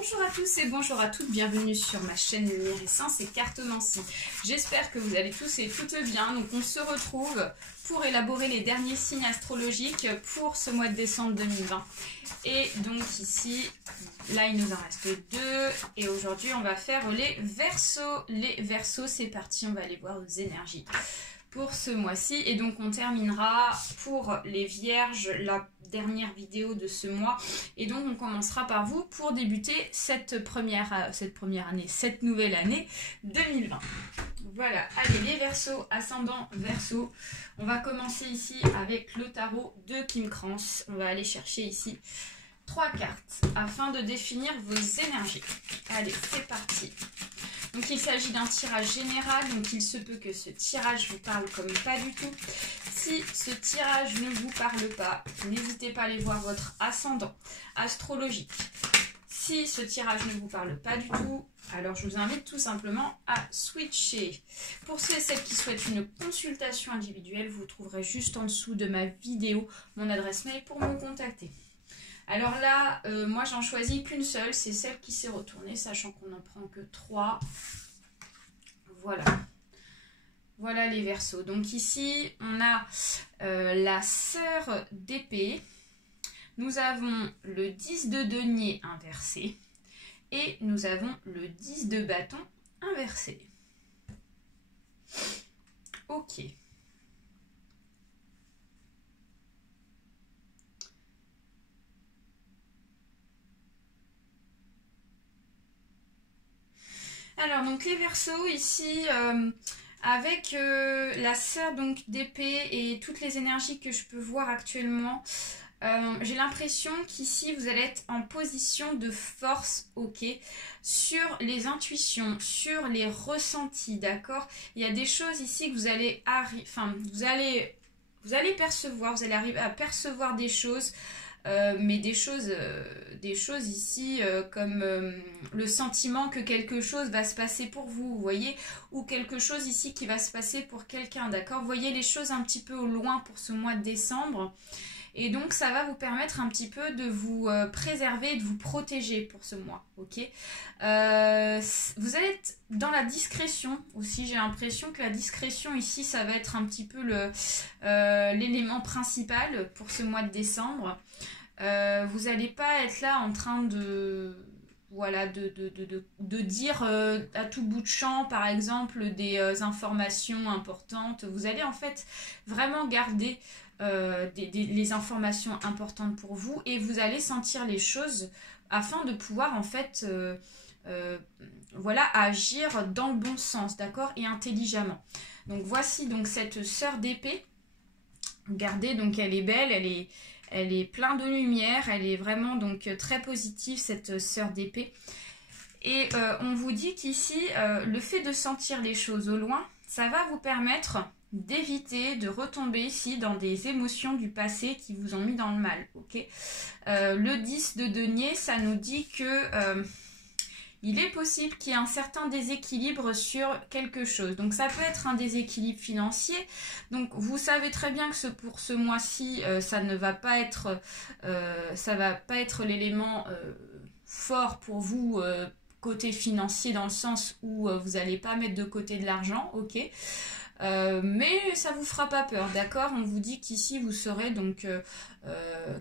Bonjour à tous et bonjour à toutes, bienvenue sur ma chaîne Lumière Essence et Cartomancie. J'espère que vous allez tous et toutes bien. Donc on se retrouve pour élaborer les derniers signes astrologiques pour ce mois de décembre 2020. Et donc ici, là il nous en reste deux et aujourd'hui on va faire les Verseaux. Les Verseaux, c'est parti, on va aller voir aux énergies pour ce mois-ci. Et donc on terminera pour les Vierges la dernière vidéo de ce mois. Et donc on commencera par vous pour débuter cette nouvelle année 2020. Voilà, allez les Verseaux, ascendant Verseau. On va commencer ici avec le tarot de Kim Krans. On va aller chercher ici 3 cartes afin de définir vos énergies. Allez, c'est parti. Donc il s'agit d'un tirage général, donc il se peut que ce tirage vous parle comme pas du tout. Si ce tirage ne vous parle pas, n'hésitez pas à aller voir votre ascendant astrologique. Si ce tirage ne vous parle pas du tout, alors je vous invite tout simplement à switcher. Pour ceux et celles qui souhaitent une consultation individuelle, vous trouverez juste en dessous de ma vidéo mon adresse mail pour me contacter. Alors là, moi j'en choisis qu'une seule, c'est celle qui s'est retournée, sachant qu'on n'en prend que 3. Voilà. Voilà les Verseaux. Donc ici, on a la sœur d'épée. Nous avons le 10 de denier inversé. Et nous avons le 10 de bâton inversé. Ok. Alors, donc les Verseaux ici, avec la sœur d'épée et toutes les énergies que je peux voir actuellement, j'ai l'impression qu'ici, vous allez être en position de force, ok, sur les intuitions, sur les ressentis, d'accord. Il y a des choses ici que vous allez percevoir, vous allez arriver à percevoir des choses. Mais des choses ici comme le sentiment que quelque chose va se passer pour vous, vous voyez, ou quelque chose ici qui va se passer pour quelqu'un, d'accord. Vous voyez les choses un petit peu au loin pour ce mois de décembre. Et donc, ça va vous permettre un petit peu de vous préserver, de vous protéger pour ce mois, ok. Vous allez être dans la discrétion aussi. J'ai l'impression que la discrétion ici, ça va être un petit peu l'élément principal pour ce mois de décembre. Vous n'allez pas être là en train de... Voilà, de dire à tout bout de champ, par exemple, des informations importantes. Vous allez en fait vraiment garder les informations importantes pour vous et vous allez sentir les choses afin de pouvoir en fait voilà, agir dans le bon sens, d'accord, et intelligemment. Donc voici donc cette sœur d'épée. Regardez, donc elle est belle, elle est pleine de lumière, elle est vraiment donc très positive, cette sœur d'épée. Et on vous dit qu'ici, le fait de sentir les choses au loin, ça va vous permettre d'éviter de retomber ici dans des émotions du passé qui vous ont mis dans le mal, ok. Le 10 de denier, ça nous dit que... il est possible qu'il y ait un certain déséquilibre sur quelque chose. Donc ça peut être un déséquilibre financier. Donc vous savez très bien que pour ce mois-ci, ça ne va pas être, l'élément fort pour vous côté financier, dans le sens où vous n'allez pas mettre de côté de l'argent, ok. Mais ça vous fera pas peur, d'accord. On vous dit qu'ici vous saurez donc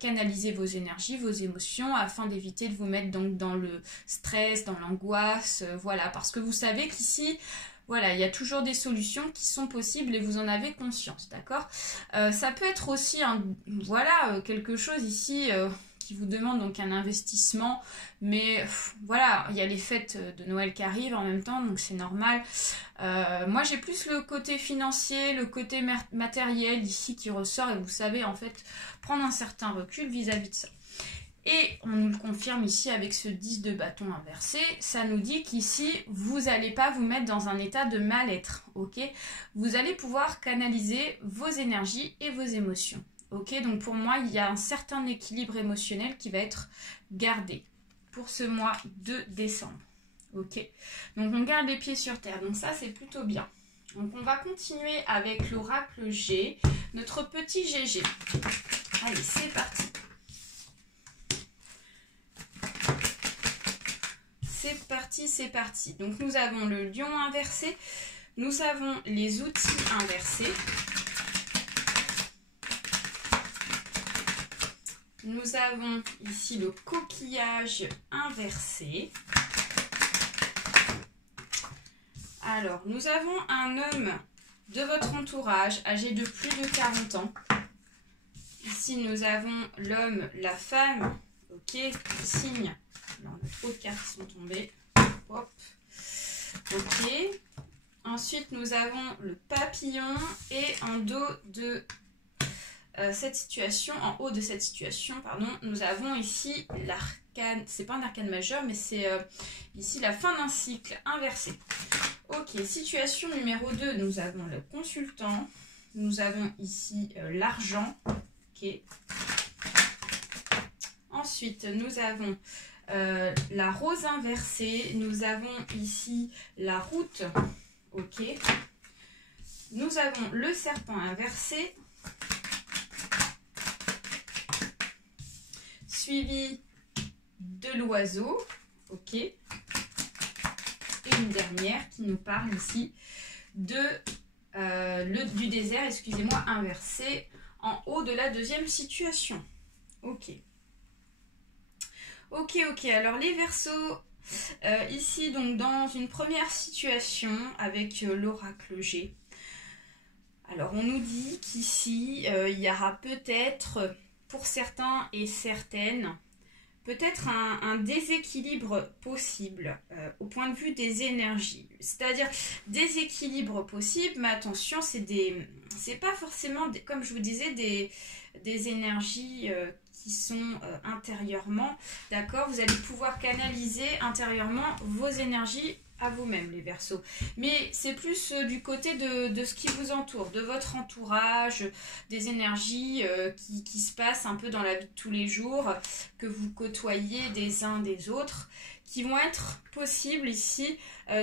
canaliser vos énergies, vos émotions, afin d'éviter de vous mettre donc dans le stress, dans l'angoisse, voilà, parce que vous savez qu'ici, voilà, il y a toujours des solutions qui sont possibles et vous en avez conscience, d'accord. Ça peut être aussi quelque chose ici qui vous demande donc un investissement, mais voilà, il y a les fêtes de Noël qui arrivent en même temps, donc c'est normal. Moi j'ai plus le côté financier, le côté matériel ici qui ressort, et vous savez en fait prendre un certain recul vis-à-vis de ça. Et on nous le confirme ici avec ce 10 de bâton inversé, ça nous dit qu'ici vous n'allez pas vous mettre dans un état de mal-être, ok. Vous allez pouvoir canaliser vos énergies et vos émotions. Ok, donc pour moi, il y a un certain équilibre émotionnel qui va être gardé pour ce mois de décembre. Ok, donc on garde les pieds sur terre, donc ça c'est plutôt bien. Donc on va continuer avec l'oracle G, notre petit GG. Allez, c'est parti. c'est parti, c'est parti. Donc nous avons le lion inversé, nous avons les outils inversés. Nous avons ici le coquillage inversé. Alors, nous avons un homme de votre entourage âgé de plus de 40 ans. Ici, nous avons l'homme, la femme. Ok, signe. Alors, on a trop de cartes qui sont tombées. Hop. Ok. Ensuite, nous avons le papillon et en dos de cette situation, en haut de cette situation, pardon, nous avons ici l'arcane, c'est pas un arcane majeur, mais c'est ici la fin d'un cycle inversé. Ok, situation numéro 2, nous avons le consultant, nous avons ici l'argent, ok. Ensuite, nous avons la rose inversée, nous avons ici la route, ok. Nous avons le serpent inversé, suivi de l'oiseau, ok, et une dernière qui nous parle ici de du désert, excusez-moi, inversé en haut de la deuxième situation. Ok. Ok, ok, alors les Verseaux, ici donc dans une première situation avec l'oracle G. Alors on nous dit qu'ici il y aura peut-être pour certains et certaines, peut-être un déséquilibre possible au point de vue des énergies. C'est-à-dire déséquilibre possible, mais attention, c'est pas forcément, comme je vous disais, des énergies qui sont intérieurement, d'accord? Vous allez pouvoir canaliser intérieurement vos énergies à vous-même, les Verseaux. Mais c'est plus du côté de ce qui vous entoure, de votre entourage, des énergies qui se passent un peu dans la vie de tous les jours, que vous côtoyez des uns des autres, qui vont être possibles ici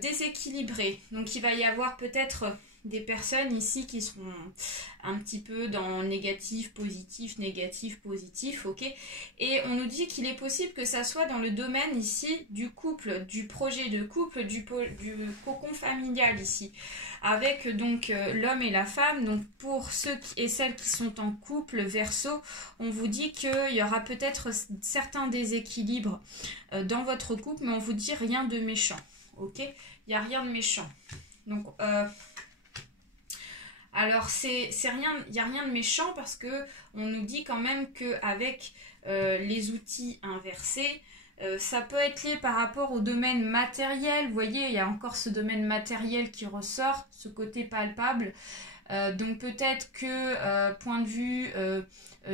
déséquilibrées. Donc il va y avoir peut-être des personnes ici qui seront un petit peu dans négatif, positif, ok. Et on nous dit qu'il est possible que ça soit dans le domaine ici du couple, du projet de couple, du cocon familial ici, avec donc l'homme et la femme. Donc pour ceux et celles qui sont en couple, Verseau, on vous dit qu'il y aura peut-être certains déséquilibres dans votre couple, mais on vous dit rien de méchant, ok. Il n'y a rien de méchant. Donc alors il n'y a rien de méchant parce que on nous dit quand même qu'avec les outils inversés, ça peut être lié par rapport au domaine matériel. Vous voyez, il y a encore ce domaine matériel qui ressort, ce côté palpable. Donc peut-être que point de vue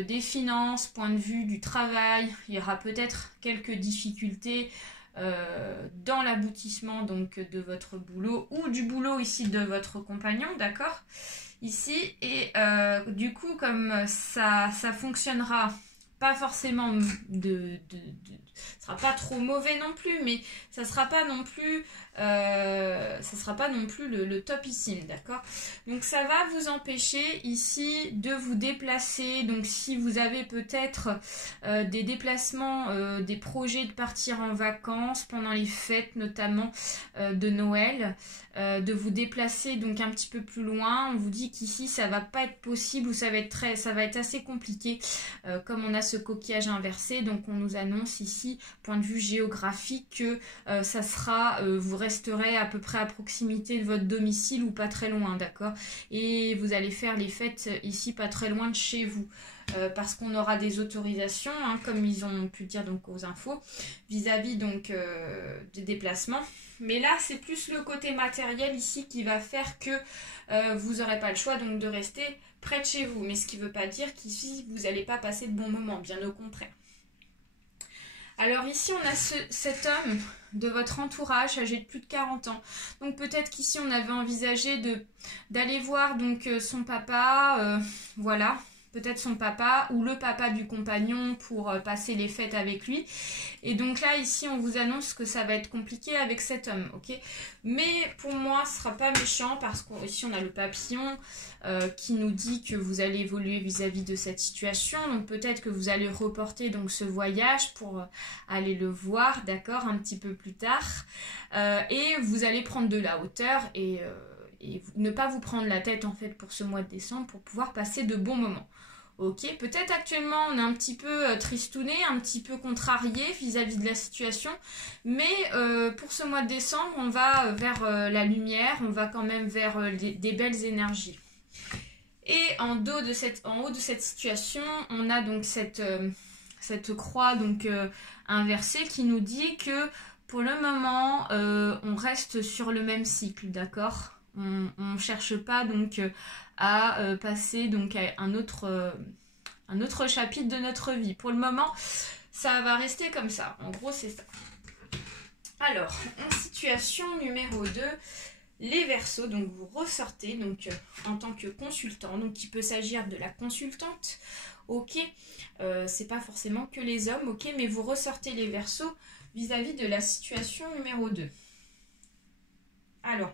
des finances, point de vue du travail, il y aura peut-être quelques difficultés dans l'aboutissement donc de votre boulot ou du boulot ici de votre compagnon, d'accord, ici. Et du coup, comme ça fonctionnera pas forcément ça sera pas trop mauvais non plus, mais ça sera pas non plus le topissime, d'accord. Donc ça va vous empêcher ici de vous déplacer. Donc si vous avez peut-être des déplacements, des projets de partir en vacances pendant les fêtes notamment de Noël, de vous déplacer donc un petit peu plus loin, on vous dit qu'ici ça va pas être possible ou ça va être assez compliqué comme on a ce coquillage inversé. Donc on nous annonce ici, point de vue géographique, que ça sera, vous resterez à peu près à proximité de votre domicile ou pas très loin, d'accord, et vous allez faire les fêtes ici pas très loin de chez vous. Parce qu'on aura des autorisations, hein, comme ils ont pu dire donc aux infos, vis-à-vis donc des déplacements. Mais là, c'est plus le côté matériel ici qui va faire que vous n'aurez pas le choix donc de rester près de chez vous. Mais ce qui ne veut pas dire qu'ici, vous n'allez pas passer de bons moments, bien au contraire. Alors ici, on a cet homme de votre entourage âgé de plus de 40 ans. Donc peut-être qu'ici, on avait envisagé d'aller voir donc son papa, voilà. peut-être son papa ou le papa du compagnon pour passer les fêtes avec lui. Et donc là, ici, on vous annonce que ça va être compliqué avec cet homme, ok? Mais pour moi, ce sera pas méchant parce qu'ici, on a le papillon qui nous dit que vous allez évoluer vis-à-vis de cette situation. Donc peut-être que vous allez reporter donc ce voyage pour aller le voir, d'accord, un petit peu plus tard. Et vous allez prendre de la hauteur et ne pas vous prendre la tête en fait pour ce mois de décembre pour pouvoir passer de bons moments. Ok, peut-être actuellement on est un petit peu tristouné, un petit peu contrarié vis-à-vis de la situation, mais pour ce mois de décembre, on va vers la lumière, on va quand même vers des belles énergies. Et en haut de cette situation, on a donc cette croix donc inversée qui nous dit que pour le moment, on reste sur le même cycle, d'accord ? On ne cherche pas donc à passer donc à un autre chapitre de notre vie. Pour le moment, ça va rester comme ça. En gros, c'est ça. Alors, en situation numéro 2, les Verseaux. Donc, vous ressortez donc en tant que consultant. Donc, il peut s'agir de la consultante. Ok, c'est pas forcément que les hommes. Ok, mais vous ressortez les Verseaux vis-à-vis de la situation numéro 2. Alors,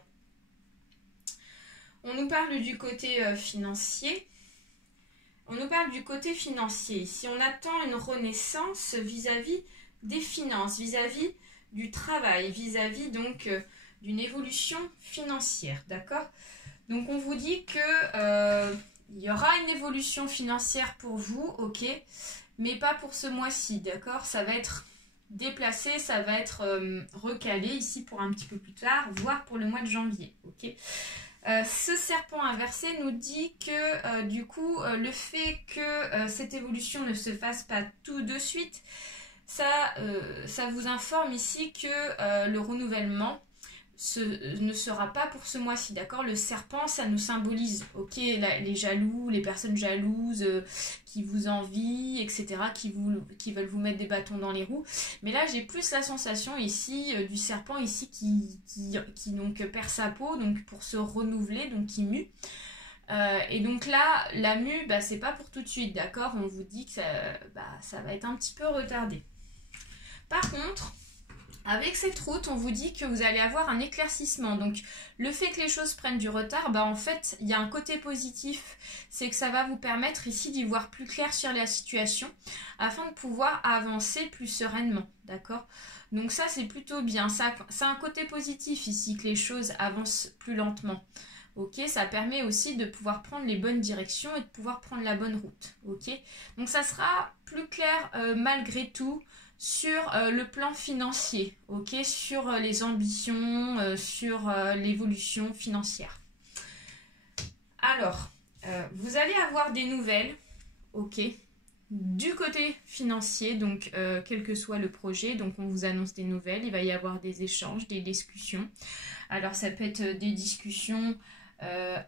on nous parle du côté financier. On nous parle du côté financier. Ici, on attend une renaissance vis-à-vis des finances, vis-à-vis du travail, vis-à-vis donc d'une évolution financière, d'accord? Donc, on vous dit que il y aura une évolution financière pour vous, ok? Mais pas pour ce mois-ci, d'accord? Ça va être déplacé, ça va être recalé ici pour un petit peu plus tard, voire pour le mois de janvier, ok? Ce serpent inversé nous dit que du coup le fait que cette évolution ne se fasse pas tout de suite, ça vous informe ici que le renouvellement ne sera pas pour ce mois-ci, d'accord? Le serpent, ça nous symbolise, ok, les jaloux, les personnes jalouses qui vous envient, etc., qui veulent vous mettre des bâtons dans les roues. Mais là, j'ai plus la sensation ici du serpent ici qui donc perd sa peau, donc pour se renouveler, donc qui mue. Et donc là, la mue, bah, c'est pas pour tout de suite, d'accord? On vous dit que ça va être un petit peu retardé. Par contre, avec cette route, on vous dit que vous allez avoir un éclaircissement. Donc, le fait que les choses prennent du retard, bah en fait, il y a un côté positif. C'est que ça va vous permettre ici d'y voir plus clair sur la situation afin de pouvoir avancer plus sereinement. D'accord? Donc ça, c'est plutôt bien. C'est un côté positif ici, que les choses avancent plus lentement. Ok, ça permet aussi de pouvoir prendre les bonnes directions et de pouvoir prendre la bonne route. Ok, donc ça sera plus clair malgré tout sur le plan financier, ok, sur les ambitions, sur l'évolution financière. Alors, vous allez avoir des nouvelles, ok, du côté financier, donc quel que soit le projet, donc on vous annonce des nouvelles, il va y avoir des échanges, des discussions. Alors ça peut être des discussions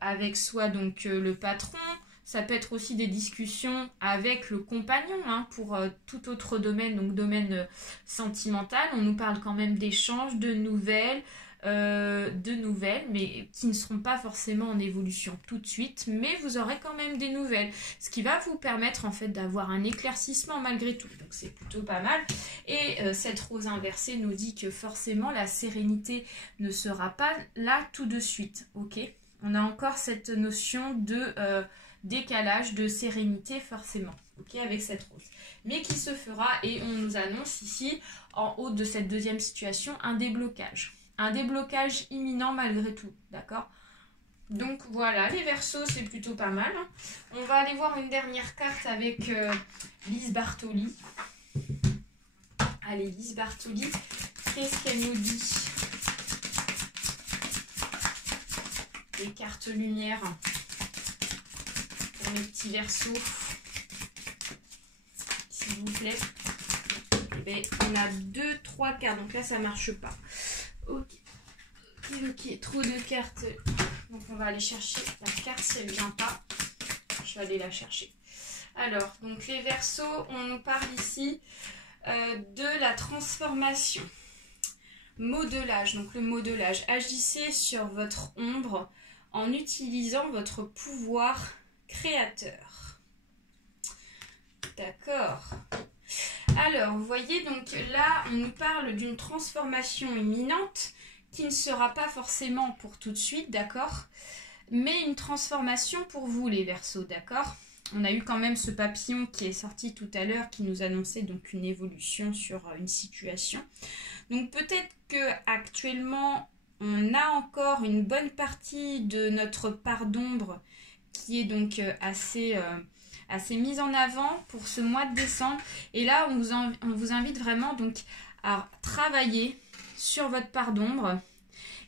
avec soit donc le patron, ça peut être aussi des discussions avec le compagnon pour tout autre domaine, donc domaine sentimental. On nous parle quand même d'échanges, de nouvelles, mais qui ne seront pas forcément en évolution tout de suite, mais vous aurez quand même des nouvelles, ce qui va vous permettre en fait d'avoir un éclaircissement malgré tout, donc c'est plutôt pas mal. Et cette rose inversée nous dit que forcément la sérénité ne sera pas là tout de suite, ok? On a encore cette notion de décalage, de sérénité forcément, ok, avec cette rose, mais qui se fera, et on nous annonce ici en haut de cette deuxième situation un déblocage imminent malgré tout, d'accord? Donc voilà, les Verseaux, c'est plutôt pas mal. On va aller voir une dernière carte avec Lise Bartoli. Allez, Lise Bartoli, qu'est-ce qu'elle nous dit? Les cartes lumière pour mes petits Verseaux, s'il vous plaît. Eh bien, on a 2, 3 cartes, donc là ça marche pas. Ok, trop de cartes. Donc on va aller chercher la carte si elle vient pas. Je vais aller la chercher. Alors, donc les Verseaux, on nous parle ici de la transformation. Modelage, donc le modelage. Agissez sur votre ombre en utilisant votre pouvoir créateur. D'accord. Alors, vous voyez, donc là, on nous parle d'une transformation imminente qui ne sera pas forcément pour tout de suite, d'accord? Mais une transformation pour vous, les Verseaux, d'accord? On a eu quand même ce papillon qui est sorti tout à l'heure qui nous annonçait donc une évolution sur une situation. Donc peut-être que actuellement on a encore une bonne partie de notre part d'ombre qui est donc assez mise en avant pour ce mois de décembre. Et là, on vous invite vraiment donc à travailler sur votre part d'ombre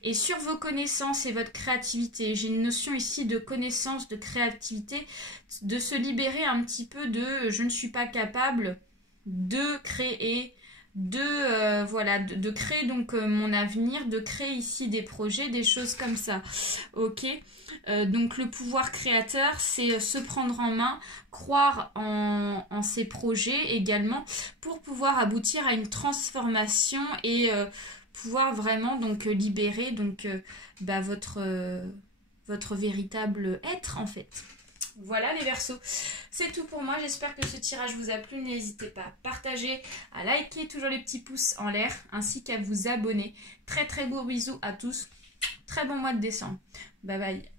et sur vos connaissances et votre créativité. J'ai une notion ici de connaissance, de créativité, de se libérer un petit peu de je ne suis pas capable de créer, de créer donc mon avenir, de créer ici des projets, des choses comme ça. Ok, donc le pouvoir créateur, c'est se prendre en main, croire en ses projets également pour pouvoir aboutir à une transformation et pouvoir vraiment donc libérer donc votre véritable être en fait. Voilà les Verseaux, c'est tout pour moi, j'espère que ce tirage vous a plu, n'hésitez pas à partager, à liker toujours les petits pouces en l'air, ainsi qu'à vous abonner. Très très gros bisous à tous, très bon mois de décembre, bye bye.